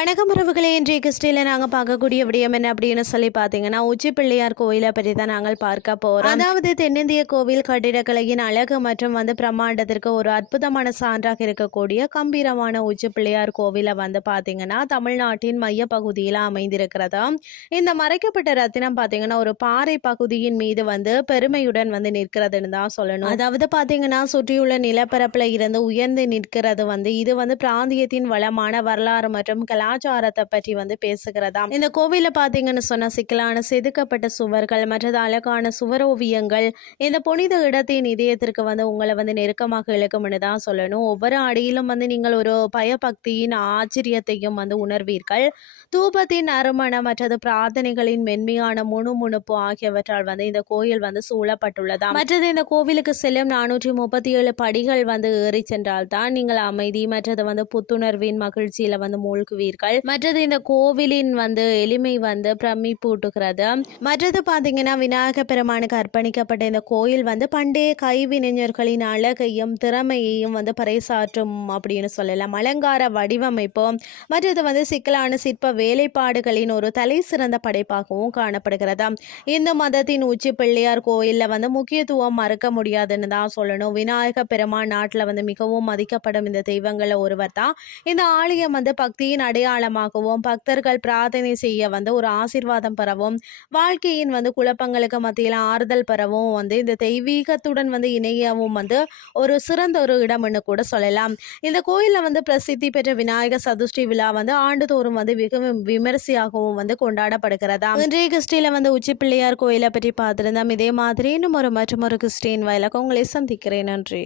இன்றைய கிறிஸ்டியில் நாங்கள் பார்க்கக்கூடிய விடயம் என்ன அப்படின்னு சொல்லி பார்த்தீங்கன்னா உச்சி பிள்ளையார் கோயிலை பற்றி தான் நாங்கள் பார்க்க போகிறோம் அதாவது தென்னிந்திய கோவில் கட்டிடக்கலையின் அழகு மற்றும் வந்து பிரம்மாண்டத்திற்கு ஒரு அற்புதமான சான்றாக இருக்கக்கூடிய கம்பீரமான உச்சி பிள்ளையார் கோவிலை வந்து பார்த்தீங்கன்னா தமிழ்நாட்டின் மைய பகுதியில் அமைந்திருக்கிறதா? இந்த மறைக்கப்பட்ட ரத்தினம் பார்த்தீங்கன்னா ஒரு பாறை பகுதியின் மீது வந்து பெருமையுடன் வந்து நிற்கிறதுன்னு தான் சொல்லணும். அதாவது பார்த்தீங்கன்னா சுற்றியுள்ள நிலப்பரப்பில் இருந்து உயர்ந்து நிற்கிறது வந்து இது வந்து பிராந்தியத்தின் வளமான வரலாறு மற்றும் கலாச்சாரத்தை பற்றி வந்து பேசுகிறதாம் இந்த கோவில பார்த்தீங்கன்னு சொன்ன சிக்கலான செதுக்கப்பட்ட சுவர்கள் மற்றது அழகான சுவரோவியங்கள் இந்த புனித இடத்தின் இதயத்திற்கு வந்து உங்களை வந்து நெருக்கமாக இழுக்கும்னு தான் சொல்லணும். ஒவ்வொரு அடியிலும் வந்து நீங்கள் ஒரு பயபக்தியின் ஆச்சரியத்தையும் வந்து உணர்வீர்கள். தூபத்தின் அருமணம் மற்றது பிரார்த்தனைகளின் மென்மையான முணுமுணுப்பு ஆகியவற்றால் வந்து இந்த கோயில் வந்து சூழப்பட்டுள்ளதா மற்றது இந்த கோவிலுக்கு செல்லும் நானூற்றி முப்பத்தி ஏழு படிகள் வந்து ஏறி சென்றால் தான் நீங்கள் அமைதி மற்றது வந்து புத்துணர்வின் மகிழ்ச்சியில வந்து மூழ்குவீர்கள். மற்றது இந்த கோவிலின் வந்து எளிமை வந்து பிரமிப்பூட்டுகிறது மற்றது பார்த்தீங்கன்னா விநாயக பெருமானுக்கு அர்ப்பணிக்கப்பட்ட இந்த கோயில் வந்து பண்டைய கைவினைஞர்களின் அழகையும் திறமையையும் வந்து பறைசாற்றும் அப்படின்னு சொல்லலாம். அலங்கார வடிவமைப்பும் மற்றது வந்து சிக்கலான சிற்ப வேலைப்பாடுகளின் ஒரு தலை சிறந்த படைப்பாகவும் காணப்படுகிறது. இந்து மதத்தின் உச்சி பிள்ளையார் கோயிலில் வந்து முக்கியத்துவம் மறுக்க முடியாதுன்னு தான் சொல்லணும். விநாயக பெருமான் நாட்டில் வந்து மிகவும் மதிக்கப்படும் இந்த தெய்வங்களில் ஒருவர் தான். இந்த ஆலயம் வந்து பக்தியின் அடையாளமாகவும் பக்தர்கள் பிரார்த்தனை செய்ய வந்து ஒரு ஆசிர்வாதம் பெறவும் வாழ்க்கையின் வந்து குழப்பங்களுக்கு மத்தியில் ஆறுதல் பெறவும் வந்து இந்த தெய்வீகத்துடன் வந்து இணையவும் வந்து ஒரு சிறந்த ஒரு இடம்னு கூட சொல்லலாம். இந்த கோயிலில் வந்து பிரசித்தி பெற்ற விநாயகர் சதுஷ்டி விழா வந்து ஆண்டுதோறும் வந்து மிகவும் விமரிசையாகவும் வந்து கொண்டாடப்படுகிறதா இன்றைய கிறிஸ்டியில் வந்து உச்சி பிள்ளையார் கோயிலை பற்றி பார்த்துருந்தோம். இதே மாதிரி இன்னும் ஒரு மற்றும் ஒரு கிறிஸ்டின் வயலாக உங்களை சந்திக்கிறேன். நன்றி.